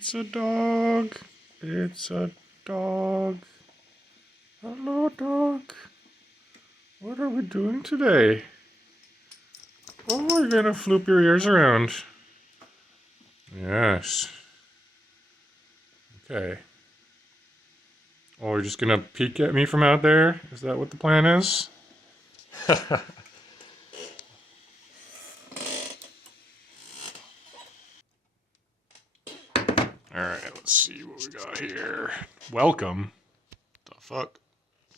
It's a dog. It's a dog. Hello, dog. What are we doing today? Oh, you're gonna floop your ears around. Yes. Okay. Oh, you're just gonna peek at me from out there? Is that what the plan is? Alright, let's see what we got here. Welcome. The fuck?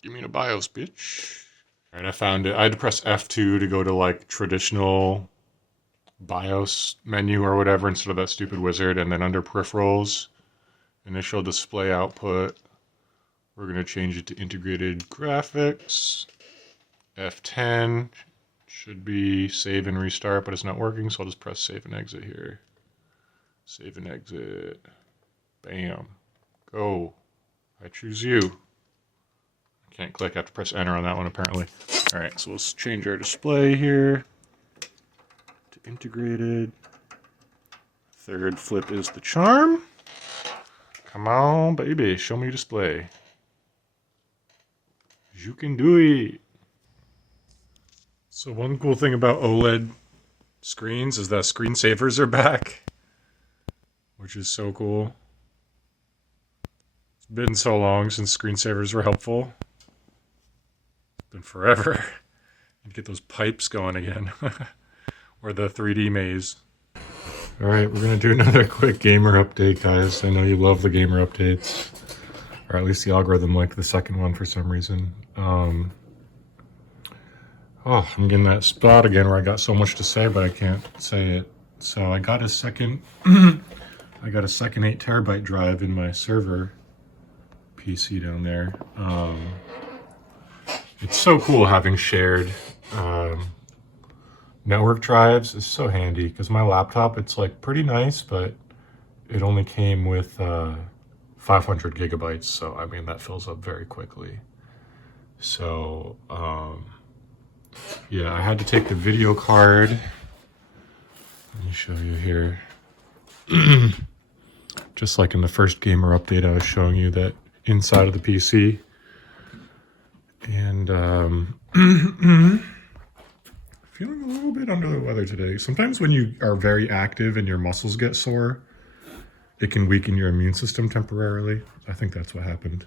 You mean a BIOS, bitch? Alright, I found it. I had to press F2 to go to like traditional BIOS menu or whatever instead of that stupid wizard, and then under peripherals, initial display output, we're going to change it to integrated graphics. F10 should be save and restart, but it's not working, so I'll just press save and exit here. Save and exit. Bam. Go. I choose you. I can't click, I have to press enter on that one apparently. Alright, so let's change our display here to integrated. Third flip is the charm. Come on, baby, show me your display. You can do it. So one cool thing about OLED screens is that screensavers are back, which is so cool. It's been so long since screensavers were helpful. It's been forever. You get those pipes going again. Or the 3D maze. Alright, we're going to do another quick gamer update, guys. I know you love the gamer updates. Or at least the algorithm liked the second one for some reason. Oh, I'm getting that spot again where I got so much to say, but I can't say it. So I got a second, I got a second 8TB drive in my server PC down there. It's so cool having shared network drives. It's so handy because my laptop, it's like pretty nice, but it only came with 500 gigabytes. So, I mean, that fills up very quickly. So, yeah, I had to take the video card. Let me show you here. Just like in the first gamer update, I was showing you that inside of the PC. And feeling a little bit under the weather today. Sometimes when you are very active and your muscles get sore, it can weaken your immune system temporarily. I think that's what happened.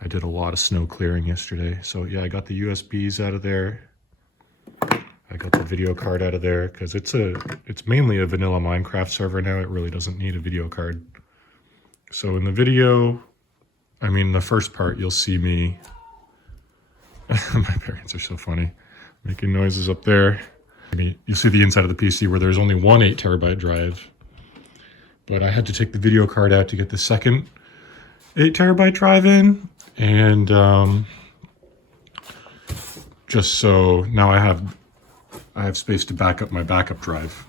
I did a lot of snow clearing yesterday. So yeah, I got the USBs out of there. I got the video card out of there because it's mainly a vanilla Minecraft server now. It really doesn't need a video card. So in the video, I mean the first part, you'll see me. My parents are so funny, making noises up there. I mean, you see the inside of the PC where there's only one 8TB drive. But I had to take the video card out to get the second 8TB drive in. And just so now I have space to back up my backup drive.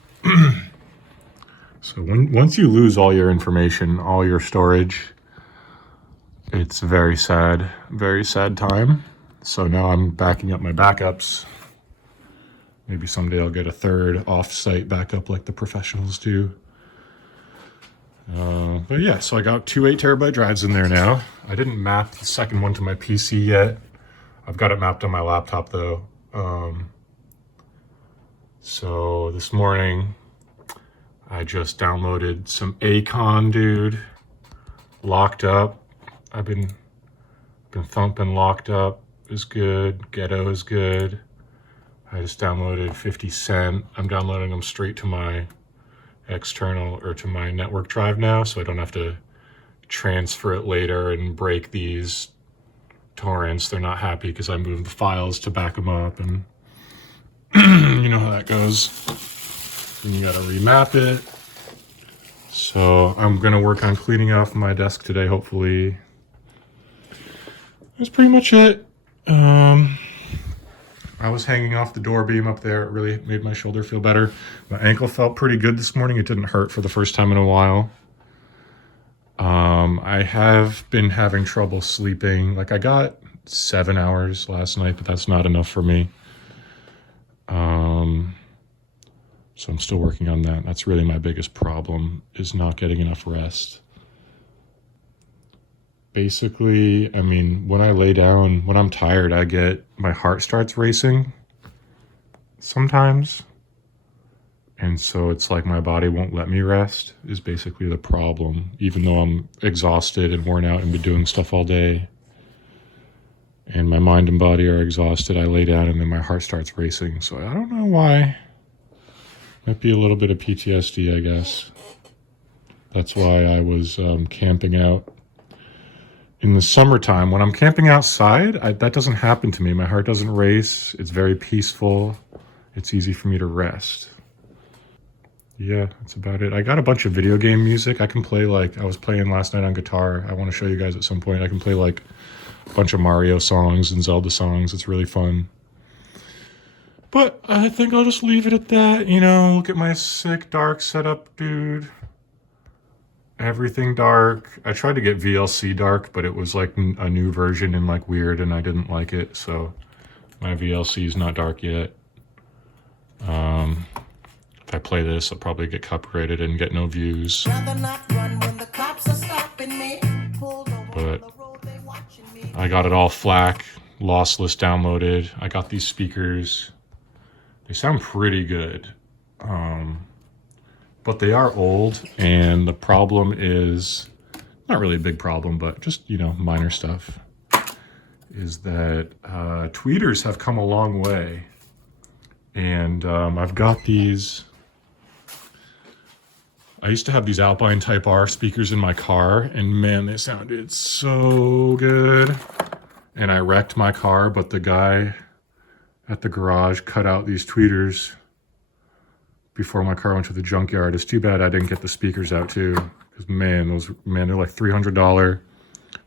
So once you lose all your information, all your storage, it's a very sad time. So now I'm backing up my backups. Maybe someday I'll get a third off-site backup like the professionals do. But yeah, so I got two 8TB drives in there now. I didn't map the second one to my PC yet. I've got it mapped on my laptop though. So this morning, I just downloaded some Akon, dude. Locked Up. I've been thumping Locked Up is good. Ghetto is good. I just downloaded 50 Cent. I'm downloading them straight to my external or to my network drive now, so I don't have to transfer it later and break these torrents. They're not happy because I moved the files to back them up, and you know how that goes. And you gotta remap it. So I'm gonna work on cleaning off my desk today, hopefully. That's pretty much it. I was hanging off the door beam up there. It really made my shoulder feel better. My ankle felt pretty good this morning. It didn't hurt for the first time in a while. I have been having trouble sleeping. Like I got 7 hours last night, but that's not enough for me. So I'm still working on that. That's really my biggest problem, is not getting enough rest. Basically, I mean, when I lay down, when I'm tired, my heart starts racing sometimes. And so it's like my body won't let me rest, is basically the problem. Even though I'm exhausted and worn out and been doing stuff all day, and my mind and body are exhausted, I lay down and then my heart starts racing. So I don't know why. Might be a little bit of PTSD, I guess. That's why I was camping out. In the summertime, when I'm camping outside, that doesn't happen to me. My heart doesn't race. It's very peaceful. It's easy for me to rest. Yeah, that's about it. I got a bunch of video game music. I can play, like, I was playing last night on guitar. I want to show you guys at some point. I can play, like, a bunch of Mario songs and Zelda songs. It's really fun. But I think I'll just leave it at that. You know, look at my sick dark setup, dude. Everything dark. I tried to get VLC dark, but it was like a new version and like weird, and I didn't like it. So my VLC is not dark yet. If I play this, I'll probably get copyrighted and get no views. But I got it all FLAC, lossless downloaded. I got these speakers. They sound pretty good. But they are old, and the problem is, not really a big problem, but just, you know, minor stuff, is that tweeters have come a long way. And I've got these, I used to have these Alpine Type R speakers in my car, and man, they sounded so good. And I wrecked my car, but the guy at the garage cut out these tweeters before my car went to the junkyard. It's too bad I didn't get the speakers out too, because man, they're like $300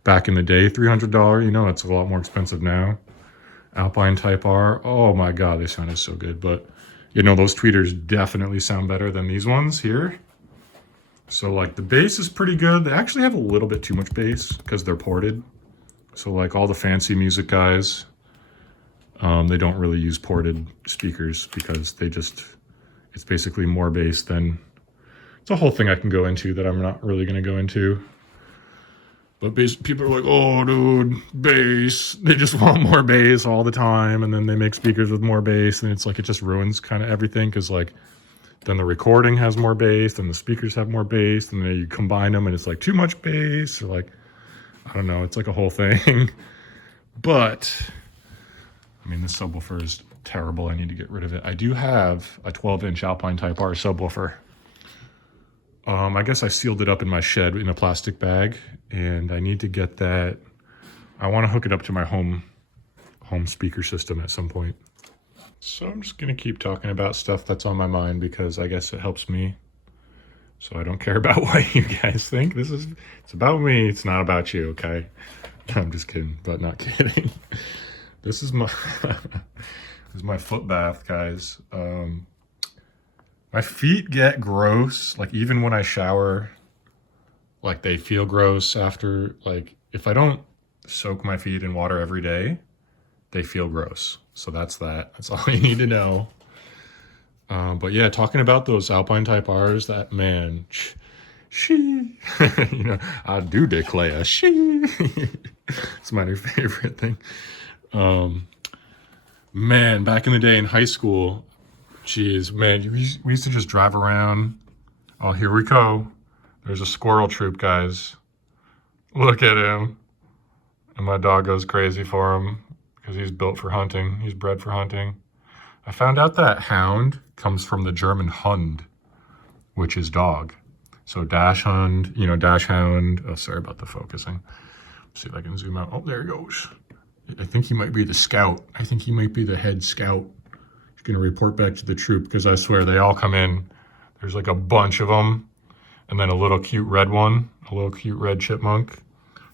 back in the day. $300, you know, that's a lot more expensive now. Alpine Type R, oh my god, they sounded so good. But you know, those tweeters definitely sound better than these ones here. So like the bass is pretty good. They actually have a little bit too much bass because they're ported. So like all the fancy music guys, they don't really use ported speakers because it's basically more bass than, it's a whole thing I can go into that I'm not really going to go into. But people are like, oh, dude, bass. They just want more bass all the time. And then they make speakers with more bass. And it's like, it just ruins kind of everything. Because like, then the recording has more bass. Then the speakers have more bass. And then you combine them and it's like too much bass. Or like, I don't know. It's like a whole thing. But, I mean, this subwoofer is terrible. I need to get rid of it. I do have a 12-inch Alpine Type R subwoofer. I guess I sealed it up in my shed in a plastic bag, and I need to get that. I want to hook it up to my home speaker system at some point. So I'm just going to keep talking about stuff that's on my mind because I guess it helps me. So I don't care about what you guys think. It's about me. It's not about you, okay? I'm just kidding, but not kidding. This is my this is my foot bath, guys. My feet get gross, like even when I shower, like they feel gross after, like if I don't soak my feet in water every day, they feel gross. So that's all you need to know. But yeah, talking about those Alpine Type R's, that man, you know, I do declare, it's my new favorite thing. Man, back in the day in high school, jeez, man, we used to just drive around. Oh, here we go. There's a squirrel troop, guys. Look at him. And my dog goes crazy for him because he's built for hunting. He's bred for hunting. I found out that hound comes from the German Hund, which is dog. So dash hund, you know, dash hound. Oh, sorry about the focusing. Let's see if I can zoom out. Oh, there he goes. I think he might be the scout. I think he might be the head scout. He's going to report back to the troop because I swear they all come in. There's like a bunch of them. And then a little cute red one, a little cute red chipmunk,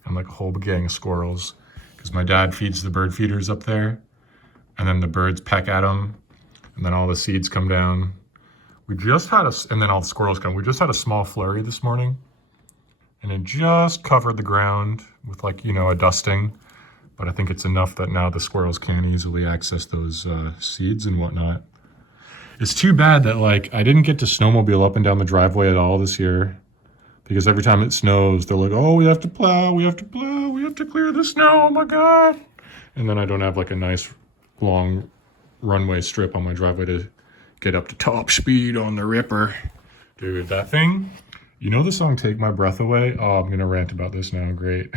and like a whole gang of squirrels. Because my dad feeds the bird feeders up there. And then the birds peck at them. And then all the seeds come down. And then all the squirrels come. We just had a small flurry this morning. And it just covered the ground with like, you know, a dusting. But I think it's enough that now the squirrels can't easily access those seeds and whatnot. It's too bad that like I didn't get to snowmobile up and down the driveway at all this year. Because every time it snows, they're like, oh, we have to plow, we have to plow, we have to clear the snow, oh my God. And then I don't have like a nice long runway strip on my driveway to get up to top speed on the Ripper. Dude, that thing, you know the song Take My Breath Away? Oh, I'm gonna rant about this now, great.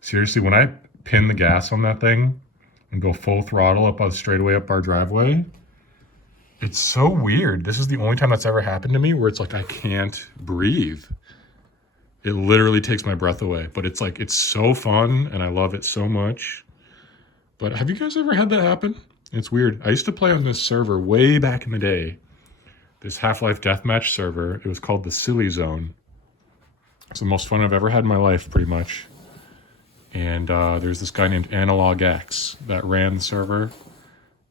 Seriously, when I pin the gas on that thing and go full throttle up straight away up our driveway, it's so weird. This is the only time that's ever happened to me where it's like I can't breathe. It literally takes my breath away, but it's like, it's so fun and I love it so much. But have you guys ever had that happen? It's weird. I used to play on this server way back in the day, this Half-Life Deathmatch server. It was called the Silly Zone. It's the most fun I've ever had in my life, pretty much. And there's this guy named Analog X that ran the server.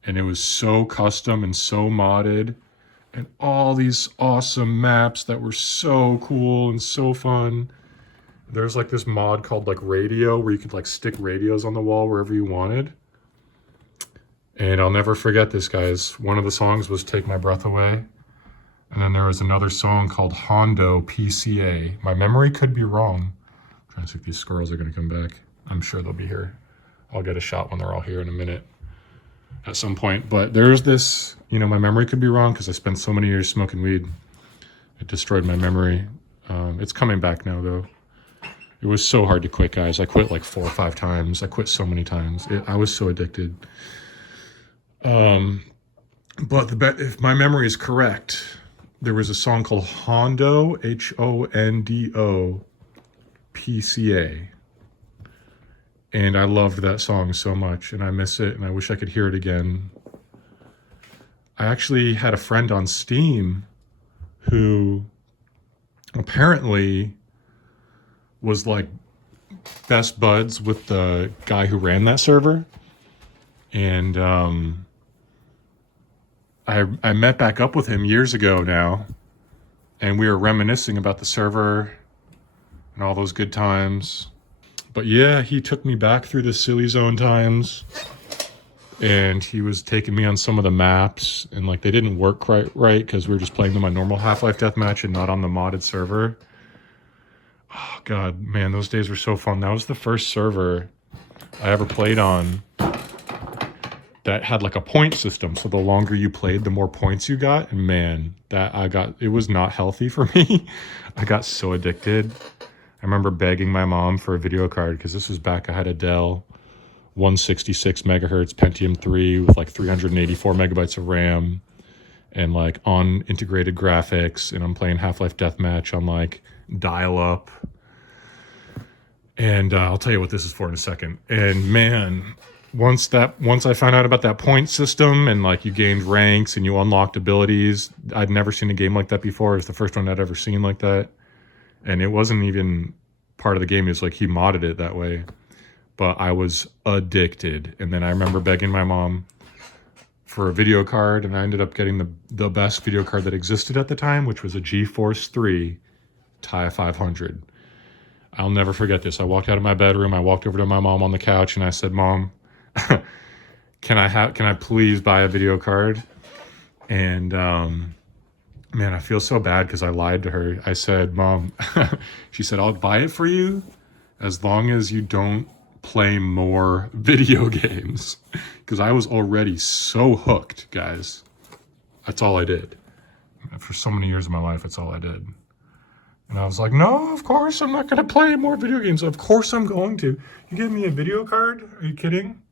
And it was so custom and so modded. And all these awesome maps that were so cool and so fun. There's like this mod called like Radio, where you could like stick radios on the wall wherever you wanted. And I'll never forget this, guys. One of the songs was Take My Breath Away. And then there was another song called Hondo PCA. My memory could be wrong. I'm trying to see if these squirrels are going to come back. I'm sure they'll be here. I'll get a shot when they're all here in a minute at some point. But there's this, you know, my memory could be wrong because I spent so many years smoking weed. It destroyed my memory. It's coming back now, though. It was so hard to quit, guys. I quit like 4 or 5 times. I quit so many times. I was so addicted. But if my memory is correct, there was a song called Hondo, Hondo PCA. And I loved that song so much, and I miss it, and I wish I could hear it again. I actually had a friend on Steam who apparently was like best buds with the guy who ran that server. And I met back up with him years ago now, and we were reminiscing about the server and all those good times. But yeah, he took me back through the Silly Zone times, and he was taking me on some of the maps, and like they didn't work quite right because we were just playing them on normal Half-Life Deathmatch and not on the modded server. Oh God, man, those days were so fun. That was the first server I ever played on that had like a point system. So the longer you played, the more points you got. And man, it was not healthy for me. I got so addicted. I remember begging my mom for a video card because this was back, I had a Dell 166 megahertz Pentium 3 with like 384 megabytes of RAM and like on integrated graphics. And I'm playing Half-Life Deathmatch on like dial-up. And I'll tell you what this is for in a second. And man, once I found out about that point system and like you gained ranks and you unlocked abilities, I'd never seen a game like that before. It was the first one I'd ever seen like that. And it wasn't even part of the game. It was like he modded it that way. But I was addicted. And then I remember begging my mom for a video card, and I ended up getting the best video card that existed at the time, which was a GeForce 3 Ti 500. I'll never forget this. I walked out of my bedroom. I walked over to my mom on the couch, and I said, "Mom, can I please buy a video card?" And man, I feel so bad because I lied to her. I said, "Mom," she said, "I'll buy it for you as long as you don't play more video games." Because I was already so hooked, guys. That's all I did. For so many years of my life, that's all I did. And I was like, "No, of course I'm not going to play more video games. Of course I'm going to. You give me a video card? Are you kidding?"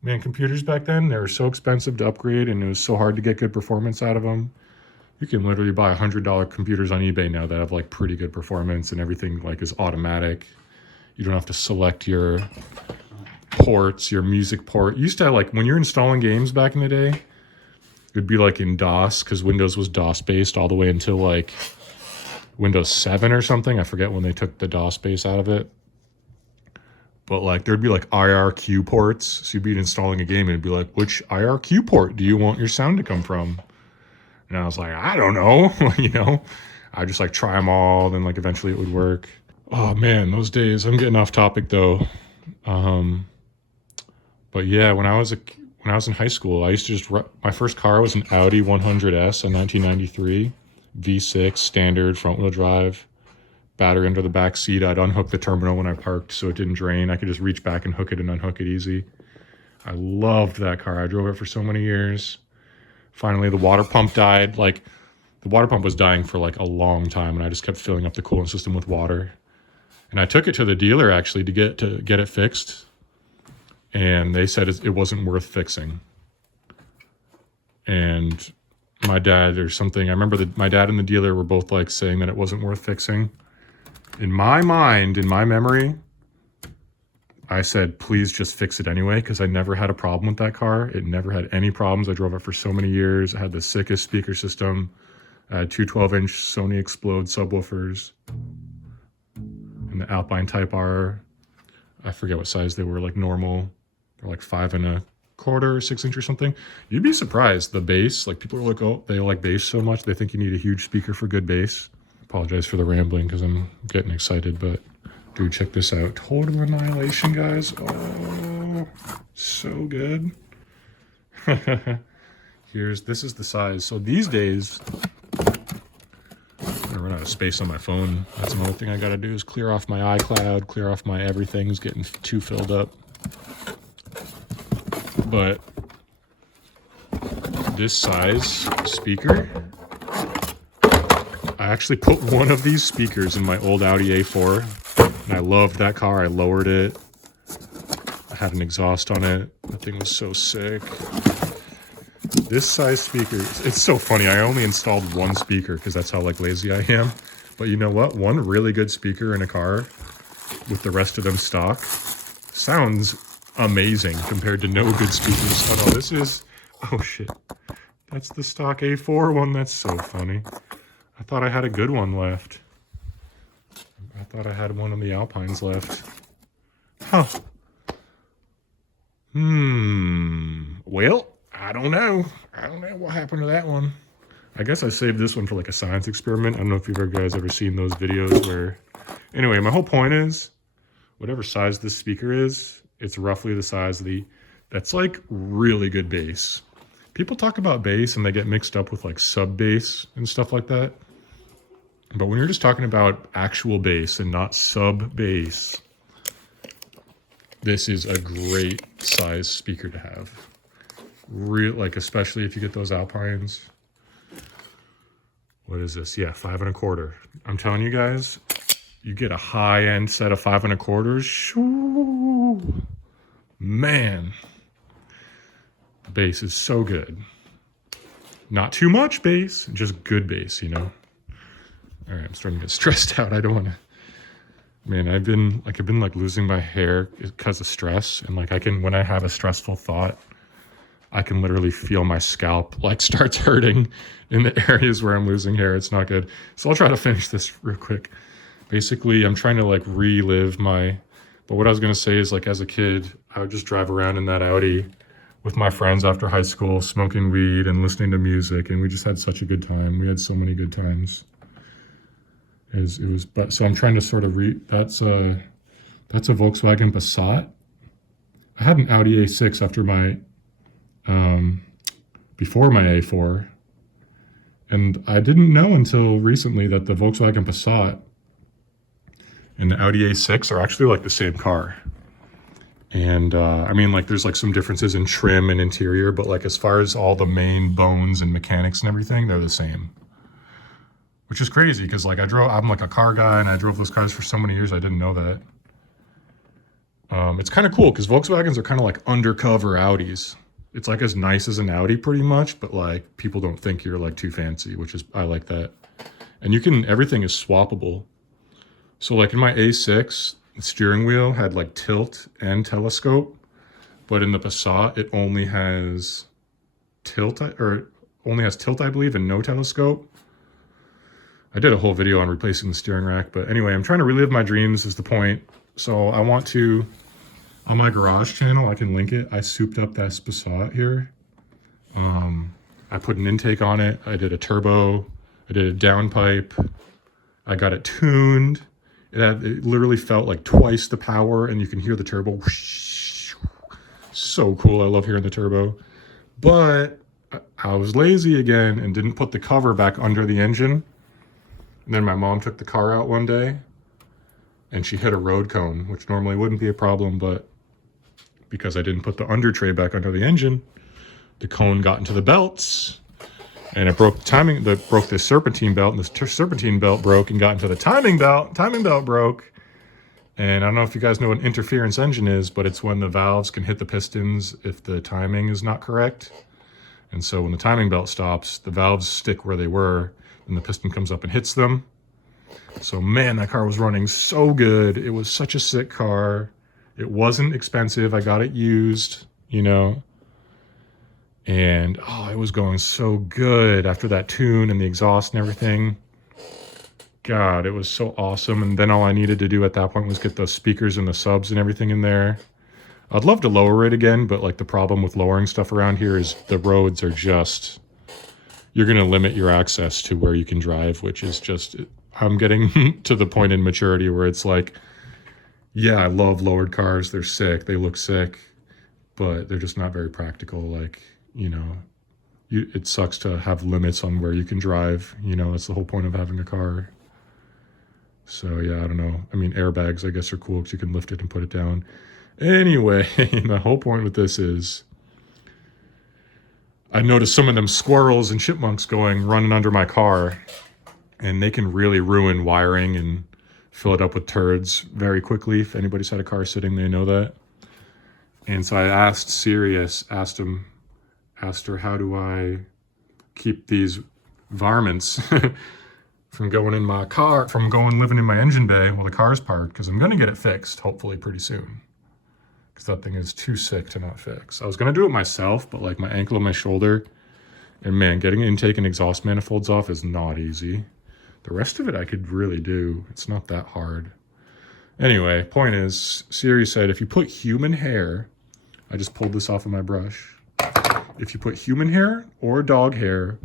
Man, computers back then, they were so expensive to upgrade, and it was so hard to get good performance out of them. You can literally buy $100 computers on eBay now that have like pretty good performance, and everything like is automatic. You don't have to select your ports, your music port. You used to have like, when you're installing games back in the day, it'd be like in DOS, because Windows was DOS based all the way until like Windows 7 or something. I forget when they took the DOS base out of it. But like there'd be like IRQ ports. So you'd be installing a game and it'd be like, which IRQ port do you want your sound to come from? And I was like, I don't know. You know, I just like try them all. Then like eventually it would work. Oh man, those days. I'm getting off topic though. But yeah, when I when I was in high school, I used to just my first car was an Audi 100S, a 1993 V6 standard front wheel drive, battery under the back seat. I'd unhook the terminal when I parked so it didn't drain. I could just reach back and hook it and unhook it easy. I loved that car. I drove it for so many years. Finally, the water pump died. Like, the water pump was dying for like a long time, and I just kept filling up the coolant system with water. And I took it to the dealer actually to get it fixed, and they said it wasn't worth fixing. And my dad or something, I remember that my dad and the dealer were both like saying that it wasn't worth fixing. In my mind, in my memory, I said, please just fix it anyway, because I never had a problem with that car. It never had any problems. I drove it for so many years. I had the sickest speaker system. I had two 12-inch Sony Explode subwoofers and the Alpine Type R. I forget what size they were, like normal. They're like 5 1/4, 6 inch or something. You'd be surprised. The bass, like people are like, oh, they like bass so much. They think you need a huge speaker for good bass. Apologize for the rambling because I'm getting excited, but dude, check this out. Total Annihilation, guys. Oh, so good. This is the size. So these days, I'm gonna run out of space on my phone. That's another thing I gotta do is clear off my iCloud, clear off my everything's getting too filled up. But this size speaker, I actually put one of these speakers in my old Audi A4, and I loved that car. I lowered it. I had an exhaust on it. That thing was so sick. This size speaker, it's so funny. I only installed one speaker because that's how like lazy I am. But you know what? One really good speaker in a car with the rest of them stock sounds amazing compared to no good speakers. Oh no, this is, oh shit. That's the stock A4 one. That's so funny. I thought I had a good one left. I thought I had one of the Alpines left. Huh. Well, I don't know. I don't know what happened to that one. I guess I saved this one for like a science experiment. I don't know if you guys ever seen those videos where... Anyway, my whole point is, whatever size this speaker is, it's roughly the size of the... That's like really good bass. People talk about bass and they get mixed up with like sub bass and stuff like that. But when you're just talking about actual bass and not sub bass, this is a great size speaker to have. Like, especially if you get those Alpines. What is this? Yeah, 5 1/4. I'm telling you guys, you get a high-end set of 5 1/4s. Shoo, man, the bass is so good. Not too much bass, just good bass, you know. All right, I'm starting to get stressed out. I don't want to. Man, I've been like losing my hair because of stress, and like when I have a stressful thought, I can literally feel my scalp like starts hurting in the areas where I'm losing hair. It's not good. So I'll try to finish this real quick. Basically, I'm trying to like relive but what I was going to say is like as a kid, I would just drive around in that Audi with my friends after high school, smoking weed and listening to music. And we just had such a good time. We had so many good times. So I'm trying to sort of that's a Volkswagen Passat. I had an Audi A6 after before my A4, and I didn't know until recently that the Volkswagen Passat and the Audi A6 are actually like the same car. And I mean, like there's like some differences in trim and interior, but like as far as all the main bones and mechanics and everything, they're the same. Which is crazy because like I'm like a car guy and I drove those cars for so many years. I didn't know that. It's kind of cool because Volkswagens are kind of like undercover Audis. It's like as nice as an Audi pretty much, but like people don't think you're like too fancy, I like that. And everything is swappable. So like in my A6, the steering wheel had like tilt and telescope, but in the Passat, it only has tilt, I believe, and no telescope. I did a whole video on replacing the steering rack, but anyway, I'm trying to relive my dreams is the point. So I want to, on my garage channel, I can link it. I souped up that Passat here. I put an intake on it. I did a turbo. I did a downpipe. I got it tuned. It literally felt like twice the power, and you can hear the turbo. So cool. I love hearing the turbo. But I was lazy again and didn't put the cover back under the engine. And then my mom took the car out one day and she hit a road cone, which normally wouldn't be a problem, but because I didn't put the under tray back under the engine, the cone got into the belts and it broke the timing, broke the serpentine belt, and the serpentine belt broke and got into the timing belt. Timing belt broke. And I don't know if you guys know what an interference engine is, but it's when the valves can hit the pistons if the timing is not correct. And so when the timing belt stops, the valves stick where they were and the piston comes up and hits them. So man, that car was running so good. It was such a sick car. It wasn't expensive. I got it used, you know, and oh, it was going so good after that tune and the exhaust and everything. God, it was so awesome. And then all I needed to do at that point was get the speakers and the subs and everything in there. I'd love to lower it again, but like the problem with lowering stuff around here is the roads are just, you're going to limit your access to where you can drive, which is just, I'm getting to the point in maturity where it's like, yeah, I love lowered cars. They're sick. They look sick, but they're just not very practical. Like, you know, it sucks to have limits on where you can drive. You know, that's the whole point of having a car. So yeah, I don't know. I mean, airbags, I guess, are cool because you can lift it and put it down. Anyway, the whole point with this is I noticed some of them squirrels and chipmunks running under my car, and they can really ruin wiring and fill it up with turds very quickly. If anybody's had a car sitting, they know that. And so I asked Sirius, asked her, how do I keep these varmints from going in my car, from living in my engine bay while the car's parked, because I'm going to get it fixed, hopefully pretty soon. Because that thing is too sick to not fix. I was going to do it myself, but like my ankle and my shoulder, and man, getting intake and exhaust manifolds off is not easy. The rest of it I could really do. It's not that hard. Anyway, point is, Siri said if you put human hair, I just pulled this off of my brush. If you put human hair or dog hair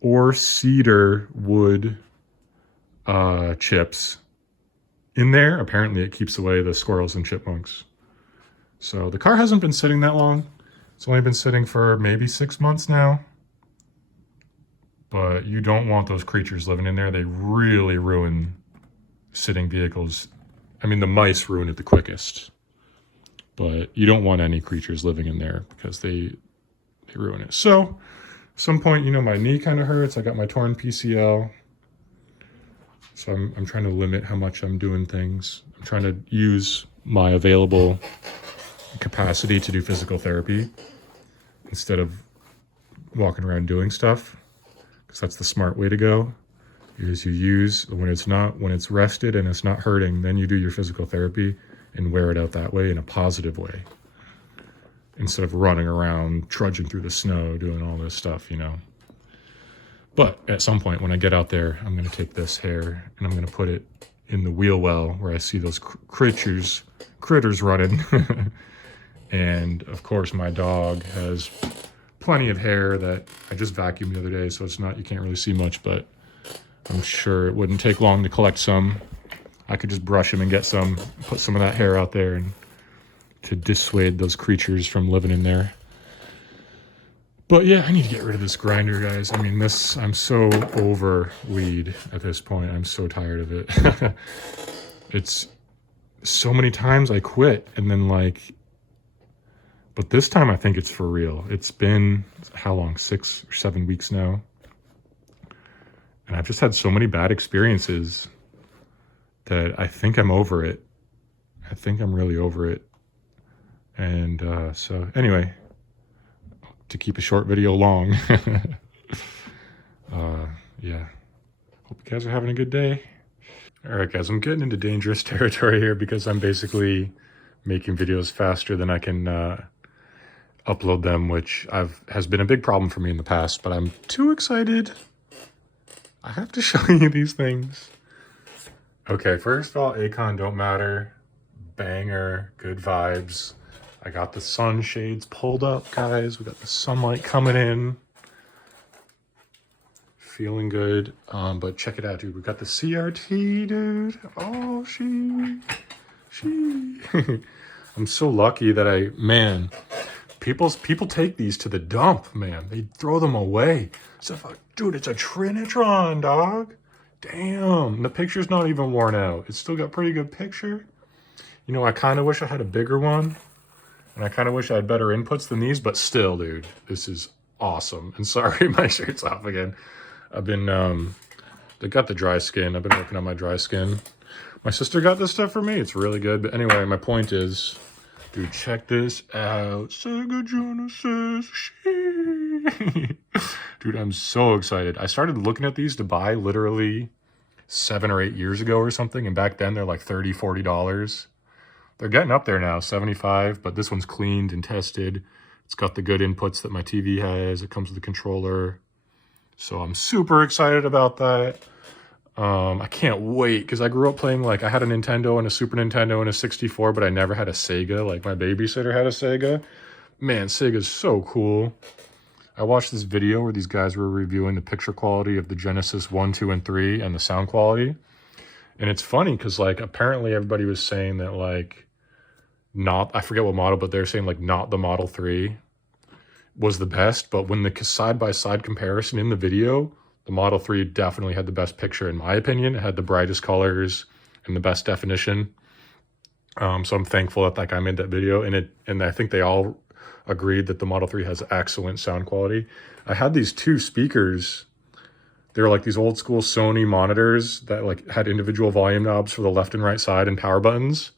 or cedar wood chips in there, apparently it keeps away the squirrels and chipmunks. So the car hasn't been sitting that long. It's only been sitting for maybe 6 months now. But you don't want those creatures living in there. They really ruin sitting vehicles. I mean, the mice ruin it the quickest. But you don't want any creatures living in there because they ruin it. So at some point, you know, my knee kind of hurts. I got my torn PCL. So I'm trying to limit how much I'm doing things. I'm trying to use my available capacity to do physical therapy instead of walking around doing stuff, because that's the smart way to go. Is you use when it's rested and it's not hurting, then you do your physical therapy and wear it out that way in a positive way, instead of running around trudging through the snow doing all this stuff, you know. But at some point when I get out there, I'm going to take this hair and I'm going to put it in the wheel well where I see those critters running. And of course my dog has plenty of hair that I just vacuumed the other day, so it's not, you can't really see much, but I'm sure it wouldn't take long to collect some. I could just brush him and get some, put some of that hair out there and to dissuade those creatures from living in there. But yeah, I need to get rid of this grinder, guys. I mean, I'm so over weed at this point. I'm so tired of it. It's so many times I quit and then but this time I think it's for real. It's been, how long, 6 or 7 weeks now. And I've just had so many bad experiences that I think I'm over it. I think I'm really over it. And so anyway, to keep a short video long, yeah. Hope you guys are having a good day. All right, guys, I'm getting into dangerous territory here because I'm basically making videos faster than I can upload them, which has been a big problem for me in the past, but I'm too excited. I have to show you these things. Okay, first of all, Acon don't matter. Banger, good vibes. I got the sunshades pulled up, guys. We got the sunlight coming in. Feeling good. But check it out, dude. We got the CRT, dude. Oh, she. I'm so lucky that man, People take these to the dump, man. They throw them away. So, dude, it's a Trinitron, dog. Damn, the picture's not even worn out. It's still got pretty good picture. You know, I kind of wish I had a bigger one. And I kind of wish I had better inputs than these, but still, dude, this is awesome. And sorry, my shirt's off again. I've been, they got the dry skin. I've been working on my dry skin. My sister got this stuff for me. It's really good. But anyway, my point is, dude, check this out. Sega Genesis. Dude, I'm so excited. I started looking at these to buy literally 7 or 8 years ago or something. And back then, they're like $30, $40. They're getting up there now, 75, but this one's cleaned and tested. It's got the good inputs that my TV has. It comes with a controller. So I'm super excited about that. I can't wait because I grew up playing, like, I had a Nintendo and a Super Nintendo and a 64, but I never had a Sega. Like, my babysitter had a Sega. Man, Sega's so cool. I watched this video where these guys were reviewing the picture quality of the Genesis 1, 2, and 3 and the sound quality. And it's funny because, like, apparently everybody was saying that, like, I forget what model, but they're saying, like, not the Model 3 was the best. But when the side-by-side comparison in the video, the Model 3 definitely had the best picture, in my opinion. It had the brightest colors and the best definition. So I'm thankful that that guy made that video. And I think they all agreed that the Model 3 has excellent sound quality. I had these 2 speakers. They were like these old school Sony monitors that like had individual volume knobs for the left and right side and power buttons.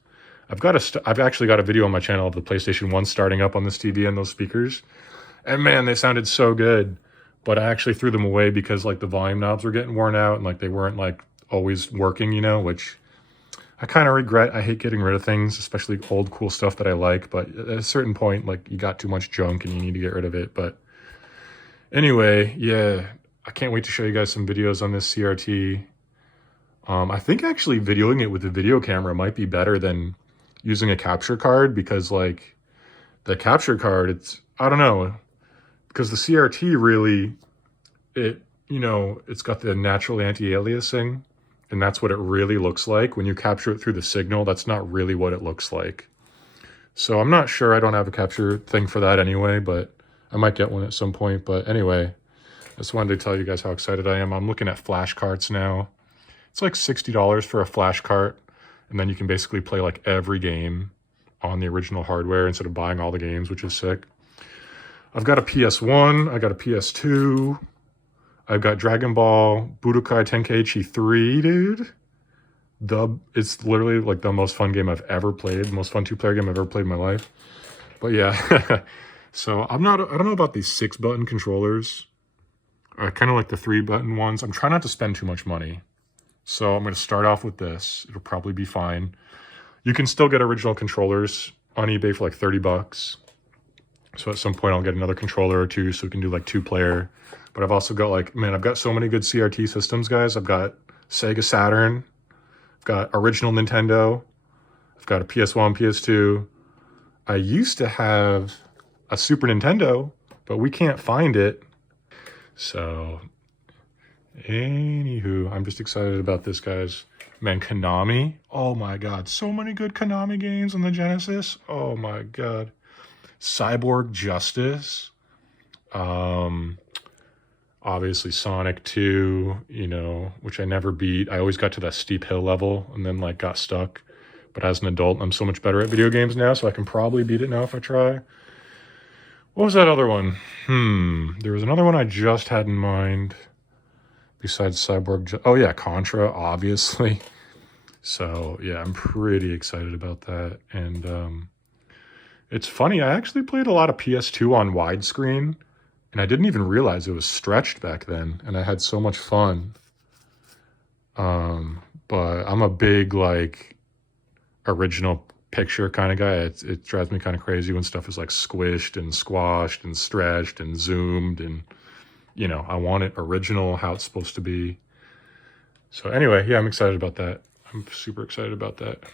I've actually got a video on my channel of the PlayStation 1 starting up on this TV and those speakers. And man, they sounded so good. But I actually threw them away because like the volume knobs were getting worn out and like they weren't like always working, you know, which I kind of regret. I hate getting rid of things, especially old cool stuff that I like. But at a certain point, like you got too much junk and you need to get rid of it. But anyway, yeah, I can't wait to show you guys some videos on this CRT. I think actually videoing it with a video camera might be better than using a capture card because like the capture card, I don't know, because the CRT really, it's got the natural anti-aliasing and that's what it really looks like. When you capture it through the signal, that's not really what it looks like. So I'm not sure. I don't have a capture thing for that anyway, but I might get one at some point. But anyway, I just wanted to tell you guys how excited I am. I'm looking at flash carts now. It's like $60 for a flash cart. And then you can basically play like every game on the original hardware instead of buying all the games, which is sick. I've got a PS1. I got a PS2. I've got Dragon Ball Budokai Tenkaichi 3, dude. It's literally like the most fun game I've ever played. The most fun 2-player game I've ever played in my life. But yeah. So I don't know about these 6-button controllers. I kind of like the 3-button ones. I'm trying not to spend too much money. So I'm going to start off with this. It'll probably be fine. You can still get original controllers on eBay for like $30. So at some point I'll get another controller or 2 so we can do like 2-player. But I've also got like, man, I've got so many good CRT systems, guys. I've got Sega Saturn. I've got original Nintendo. I've got a PS1, PS2. I used to have a Super Nintendo, but we can't find it. So anywho, I'm just excited about this, guys. Man, Konami. Oh my God. So many good Konami games on the Genesis. Oh my God. Cyborg Justice. Obviously Sonic 2, which I never beat. I always got to that steep hill level and then like got stuck. But as an adult, I'm so much better at video games now, so I can probably beat it now if I try. What was that other one? There was another one I just had in mind. Besides Cyborg, oh yeah, Contra, obviously. So yeah, I'm pretty excited about that. And it's funny, I actually played a lot of PS2 on widescreen, and I didn't even realize it was stretched back then, and I had so much fun. But I'm a big like original picture kind of guy. It drives me kind of crazy when stuff is like squished and squashed and stretched and zoomed and I want it original, how it's supposed to be. So anyway, yeah, I'm excited about that. I'm super excited about that.